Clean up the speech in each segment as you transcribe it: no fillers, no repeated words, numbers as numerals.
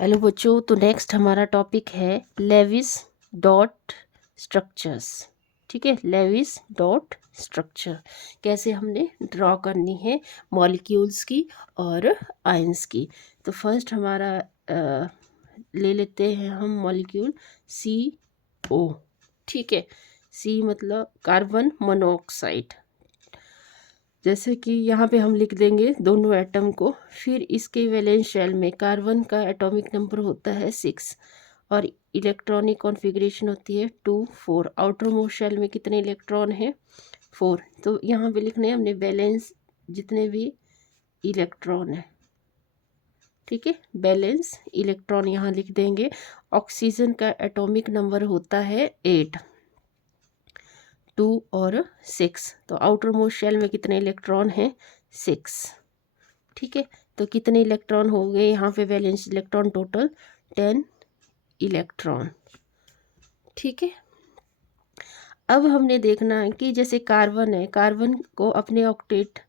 Hello बच्चों, तो next हमारा टॉपिक है लेविस डॉट स्ट्रक्चर्स। ठीक है, लेविस डॉट स्ट्रक्चर कैसे हमने ड्रॉ करनी है मॉलिक्यूल्स की और आयंस की। तो फर्स्ट हमारा ले लेते हैं हम मॉलिक्यूल CO। ठीक है, C मतलब कार्बन मोनोऑक्साइड। जैसे कि यहाँ पे हम लिख देंगे दोनों एटम को। फिर इसके वैलेंस शेल में कार्बन का एटॉमिक नंबर होता है 6 और इलेक्ट्रॉनिक कॉन्फ़िगरेशन होती है 2 4। आउटर मोस्ट शेल में कितने इलेक्ट्रॉन हैं? 4। तो यहाँ पे लिखने हैं हमने बैलेंस जितने भी इलेक्ट्रॉन हैं। ठीक है, बैलेंस इलेक्ट्रॉन यहाँ लिख देंगे। ऑक्सीजन का एटॉमिक नंबर होता है 8, 2 और 6। तो आउटर मोस्ट शेल में कितने इलेक्ट्रॉन हैं? 6। ठीक है, तो कितने इलेक्ट्रॉन हो गए यहाँ पे? Valence electron total 10 electron. ठीक है, अब हमने देखना है कि जैसे कार्बन है, कार्बन को अपने ऑक्टेट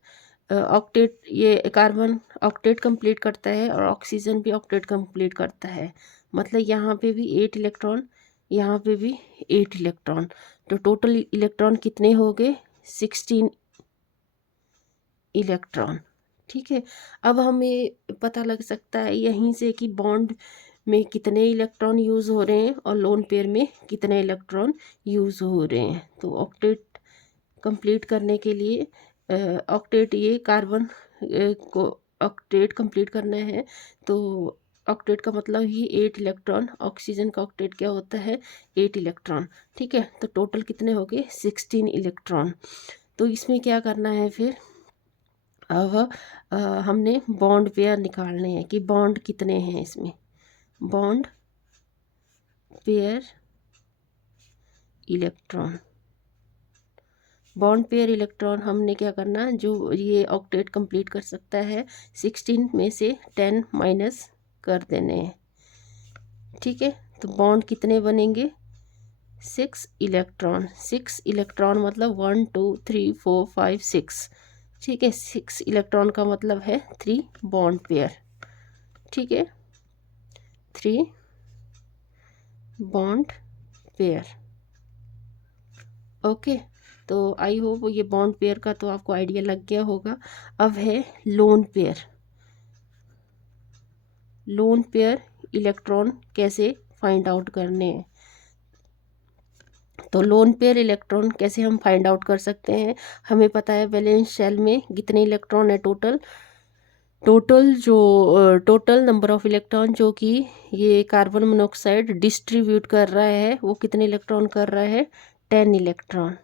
ये कार्बन ऑक्टेट कंप्लीट करता है और ऑक्सीजन भी ऑक्टेट कंप्लीट करता है। मतलब यहाँ पे भी 8 इलेक्ट्रॉन, यहाँ पे भी 8 इलेक्ट्रॉन। तो टोटल इलेक्ट्रॉन कितने हो गए? 16 इलेक्ट्रॉन। ठीक है, अब हमें पता लग सकता है यहीं से कि बॉन्ड में कितने इलेक्ट्रॉन यूज़ हो रहे हैं और लोन पेयर में कितने इलेक्ट्रॉन यूज़ हो रहे हैं। तो ऑक्टेट कंप्लीट करने के लिए ऑक्टेट ये कार्बन को ऑक्टेट कंप्लीट करना है। तो ऑक्टेट का मतलब ही 8 इलेक्ट्रॉन। ऑक्सीजन का ऑक्टेट क्या होता है? 8 इलेक्ट्रॉन। ठीक है, तो टोटल कितने हो गए? 16 इलेक्ट्रॉन। तो इसमें क्या करना है फिर? अब हमने बॉन्ड पेयर निकालने हैं कि बॉन्ड कितने हैं इसमें। Bond pair electron, bond pair electron हमने क्या करना, जो ये ऑक्टेट कंप्लीट कर सकता है 16 में से 10 माइनस कर देने हैं। ठीक है, तो बॉन्ड कितने बनेंगे? 6 इलेक्ट्रॉन। 6 इलेक्ट्रॉन मतलब 1 2 3 4 5 6। ठीक है, 6 इलेक्ट्रॉन का मतलब है 3 बॉन्ड पेयर। ठीक है, 3 बॉन्ड पेयर। ओके, तो आई होप ये बॉन्ड पेयर का तो आपको आइडिया लग गया होगा। अब है lone pair. Lone pair electron कैसे फाइंड आउट करने हैं? तो लोन पेयर इलेक्ट्रॉन कैसे हम फाइंड आउट कर सकते हैं? हमें पता है वैलेंस शेल में कितने इलेक्ट्रॉन है total. Total number of electron जो कि ये कार्बन मोनोऑक्साइड डिस्ट्रीब्यूट कर रहा है वो कितने इलेक्ट्रॉन कर रहा है? 10 इलेक्ट्रॉन।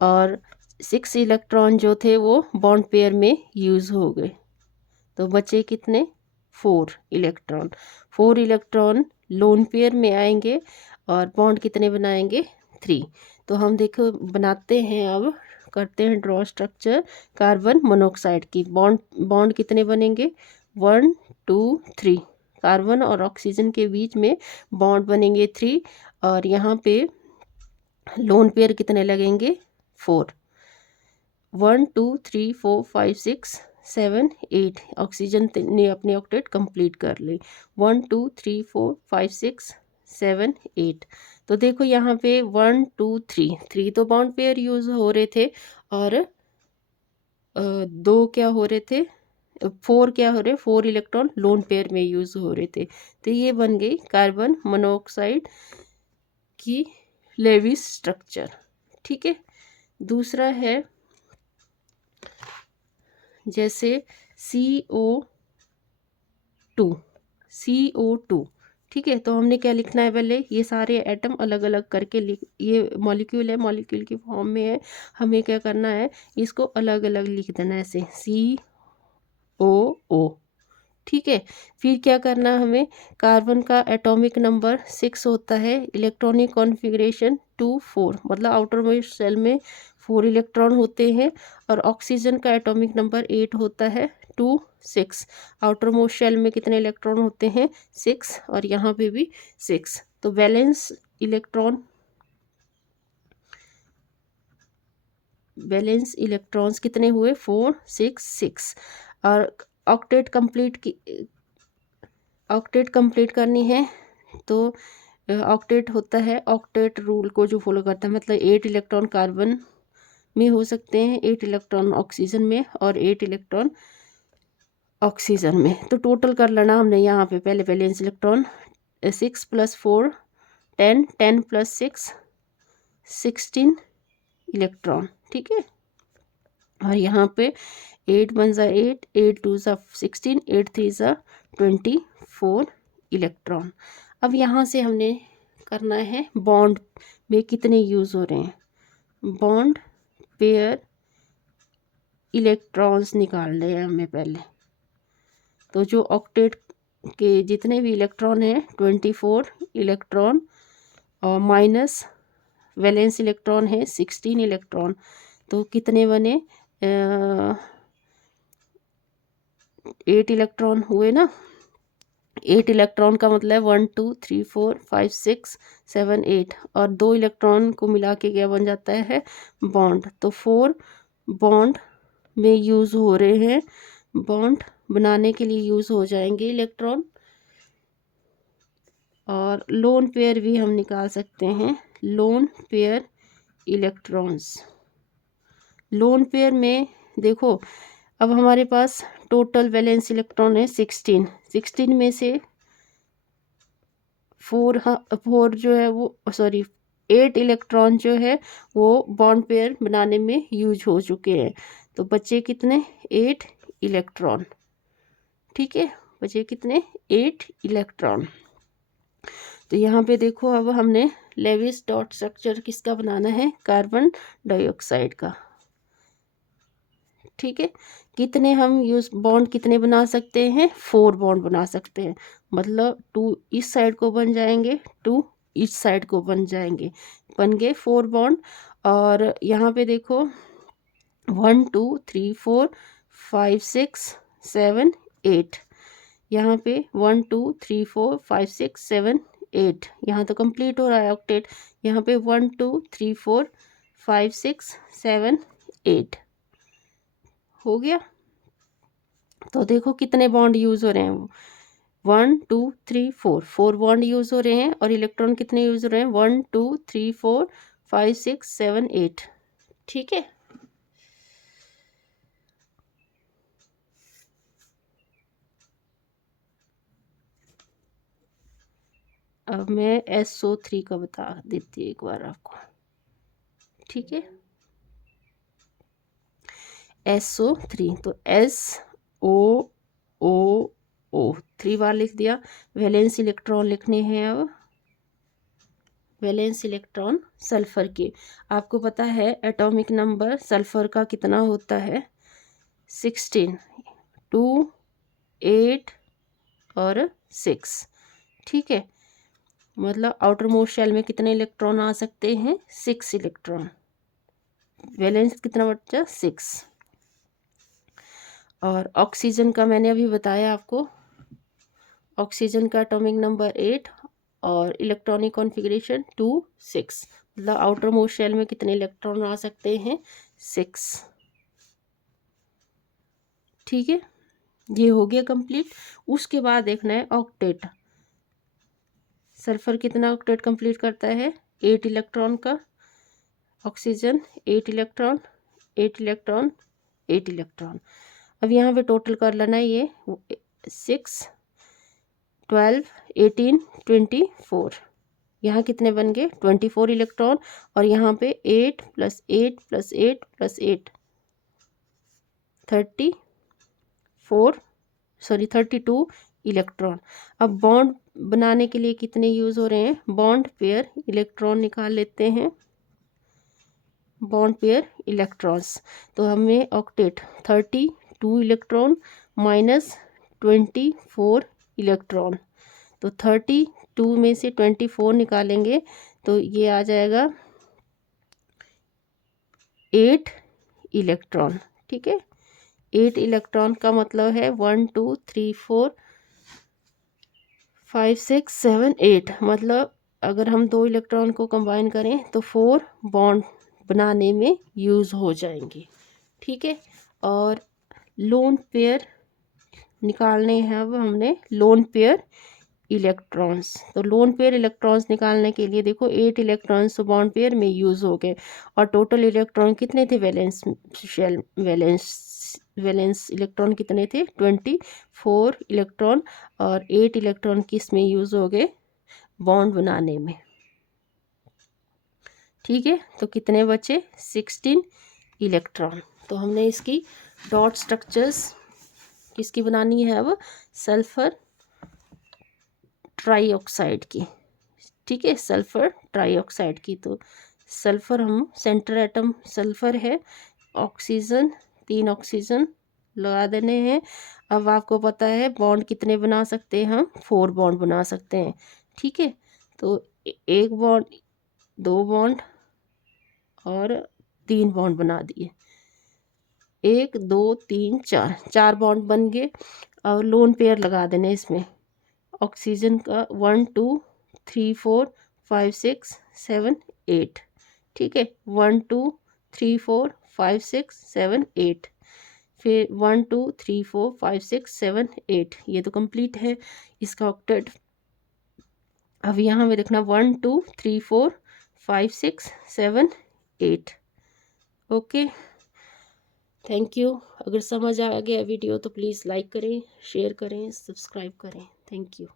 और 6 इलेक्ट्रॉन जो थे वो बॉन्ड पेयर में यूज़ हो गए। तो बचे कितने? 4 इलेक्ट्रॉन। 4 इलेक्ट्रॉन लोन पेयर में आएंगे और बॉन्ड कितने बनाएंगे? 3। तो हम देखो बनाते हैं, अब करते हैं ड्रॉ स्ट्रक्चर कार्बन मोनोऑक्साइड की। बॉन्ड कितने बनेंगे? 1 2 3। कार्बन और ऑक्सीजन के बीच में बॉन्ड बनेंगे 3 और यहाँ पे लोन पेयर कितने लगेंगे? 4। 1 2 3 4 5 6 7 8। ऑक्सीजन ने अपने ऑक्टेट कंप्लीट कर ली। 1 2 3 4 5 6 7 8। तो देखो यहाँ पे 1 2 3 तो बॉन्ड पेयर यूज हो रहे थे और 2 क्या हो रहे थे? 4 क्या हो रहे? 4 इलेक्ट्रॉन लोन पेयर में यूज हो रहे थे। तो ये बन गई कार्बन मोनोऑक्साइड की लेविस स्ट्रक्चर। ठीक है, दूसरा है जैसे CO2। ठीक है, तो हमने क्या लिखना है? पहले ये सारे एटम अलग अलग करके लिख, ये मॉलिक्यूल है, मॉलिक्यूल की फॉर्म में है। हमें क्या करना है? इसको अलग अलग लिख देना है ऐसे COO। ठीक है, फिर क्या करना है हमें? कार्बन का एटॉमिक नंबर 6 होता है, इलेक्ट्रॉनिक कॉन्फ़िगरेशन 2 4, मतलब आउटर मोस्ट शेल में 4 इलेक्ट्रॉन होते हैं और ऑक्सीजन का एटॉमिक नंबर 8 होता है, 2 6। आउटर मोस्ट शेल में कितने इलेक्ट्रॉन होते हैं? 6 और यहाँ पे भी 6। तो बैलेंस इलेक्ट्रॉन्स कितने हुए? 4 6 6। और ऑक्टेट कंप्लीट की ऑक्टेट कंप्लीट करनी है तो ऑक्टेट होता है, ऑक्टेट रूल को जो फॉलो करता है, मतलब 8 इलेक्ट्रॉन कार्बन में हो सकते हैं, 8 इलेक्ट्रॉन ऑक्सीजन में और 8 इलेक्ट्रॉन ऑक्सीजन में। तो टोटल कर लेना हमने यहाँ पे पहले वैलेंस इलेक्ट्रॉन 6 + 4 10, 10 + 6 16 इलेक्ट्रॉन, ठीक है। और यहाँ पे 8 × 1 = 8, 8 × 2 = 16, 8 × 3 = 24 इलेक्ट्रॉन। अब यहाँ से हमने करना है बॉन्ड में कितने यूज़ हो रहे हैं, बॉन्ड पेयर इलेक्ट्रॉन्स निकालने हैं हमें पहले। तो जो ऑक्टेट के जितने भी इलेक्ट्रॉन हैं 24 इलेक्ट्रॉन और माइनस वैलेंस इलेक्ट्रॉन है 16 इलेक्ट्रॉन, तो कितने बने 8 इलेक्ट्रॉन हुए ना। 8 इलेक्ट्रॉन का मतलब 1 2 3 4 5 6 7 8 और 2 इलेक्ट्रॉन को मिला के क्या बन जाता है बॉन्ड। तो 4 बॉन्ड में यूज़ हो रहे हैं, बॉन्ड बनाने के लिए यूज़ हो जाएंगे इलेक्ट्रॉन। और लोन पेयर भी हम निकाल सकते हैं, lone pair electrons. Lone pair में देखो अब हमारे पास टोटल वैलेंस इलेक्ट्रॉन है 16 में से 4 जो है वो 8 इलेक्ट्रॉन जो है वो बॉन्ड पेयर बनाने में यूज हो चुके हैं। तो बचे कितने 8 इलेक्ट्रॉन, ठीक है, बचे कितने 8 इलेक्ट्रॉन। तो यहाँ पे देखो अब हमने लेविस डॉट स्ट्रक्चर किसका बनाना है, कार्बन डाइऑक्साइड का, ठीक है। कितने हम यूज बॉन्ड कितने बना सकते हैं, 4 बॉन्ड बना सकते हैं, मतलब 2 इस साइड को बन जाएंगे, 2 इस साइड को बन जाएंगे, बन गए 4 बॉन्ड। और यहाँ पे देखो 1 2 3 4 5 6 7 8, यहाँ पे 1 2 3 4 5 6 7 8, यहाँ तो कंप्लीट हो रहा है ऑक्टेट। यहाँ पे 1 2 3 4 5 6 7 8 हो गया। तो देखो कितने बॉन्ड यूज़ हो रहे हैं, 1 2 3 4 बॉन्ड यूज़ हो रहे हैं। और इलेक्ट्रॉन कितने यूज़ हो रहे हैं, 1 2 3 4 5 6 7 8, ठीक है। अब मैं SO3 का बता देती हूँ एक बार आपको, ठीक है। SO3 तो SOO 3 बार लिख दिया। वैलेंस इलेक्ट्रॉन लिखने हैं अब, वैलेंस इलेक्ट्रॉन सल्फर के। आपको पता है एटॉमिक नंबर सल्फर का कितना होता है, 16, 2 8 और 6, ठीक है। मतलब आउटर मोस्ट शेल में कितने इलेक्ट्रॉन आ सकते हैं, 6 इलेक्ट्रॉन। वैलेंस कितना बचा, 6। और ऑक्सीजन का मैंने अभी बताया आपको, ऑक्सीजन का एटॉमिक नंबर 8 और इलेक्ट्रॉनिक कॉन्फ़िगरेशन 2 6, मतलब आउटर मोस्ट शेल में कितने इलेक्ट्रॉन आ सकते हैं, 6, ठीक है। ये हो गया कंप्लीट। उसके बाद देखना है ऑक्टेट। सल्फर कितना ऑक्टेट कंप्लीट करता है, 8 इलेक्ट्रॉन का, ऑक्सीजन 8 इलेक्ट्रॉन 8 इलेक्ट्रॉन 8 इलेक्ट्रॉन। अब यहाँ पे टोटल कर लेना है, ये 6 12 18 24, यहाँ कितने बन गए 24 इलेक्ट्रॉन। और यहाँ पे 8 + 8 + 8 + 8 32 इलेक्ट्रॉन। अब बॉन्ड बनाने के लिए कितने यूज़ हो रहे हैं, बॉन्ड पेयर इलेक्ट्रॉन निकाल लेते हैं, बॉन्ड पेयर इलेक्ट्रॉन्स। तो हमें ऑक्टेट 32 इलेक्ट्रॉन माइनस 24 इलेक्ट्रॉन, तो 32 में से 24 निकालेंगे तो ये आ जाएगा 8 इलेक्ट्रॉन, ठीक है। 8 इलेक्ट्रॉन का मतलब है 1 2 3 4 5 6 7 8, मतलब अगर हम 2 इलेक्ट्रॉन को कंबाइन करें तो 4 बॉन्ड बनाने में यूज़ हो जाएंगे, ठीक है। और लोन पेयर निकालने हैं अब हमने लोन पेयर इलेक्ट्रॉन्स। तो लोन पेयर इलेक्ट्रॉन्स निकालने के लिए देखो 8 इलेक्ट्रॉन्स तो बॉन्ड पेयर में यूज़ हो गए, और टोटल इलेक्ट्रॉन कितने थे, वैलेंस शेल वैलेंस इलेक्ट्रॉन कितने थे, 24 इलेक्ट्रॉन, और 8 इलेक्ट्रॉन किस में यूज़ हो गए, बॉन्ड बनाने में। ठीक है, तो कितने बचे, 16 इलेक्ट्रॉन। तो हमने इसकी डॉट स्ट्रक्चर्स किसकी बनानी है अब, सल्फर ट्राईऑक्साइड की। ठीक है, सल्फर ट्राईऑक्साइड की। तो सल्फर हम सेंटर एटम सल्फर है, ऑक्सीजन 3 ऑक्सीजन लगा देने हैं। अब आपको पता है बॉन्ड कितने बना सकते हैं हम, 4 बॉन्ड बना सकते हैं। ठीक है, तो एक बॉन्ड, 2 बॉन्ड और 3 बॉन्ड बना दिए, 1 2 3 4, 4 बॉन्ड बन गए। और लोन पेयर लगा देने इसमें, ऑक्सीजन का 1 2 3 4 5 6 7 8। ठीक है, 1 2 3 4 5 6 7 8, फिर 1 2 3 4 5 6 7 8, ये तो कंप्लीट है इसका ऑक्टेट। अब यहाँ में देखना 1 2 3 4 5 6 7 8। Okay, thank you. अगर समझ आ गया वीडियो तो प्लीज़ लाइक करें, शेयर करें, सब्सक्राइब करें। Thank you.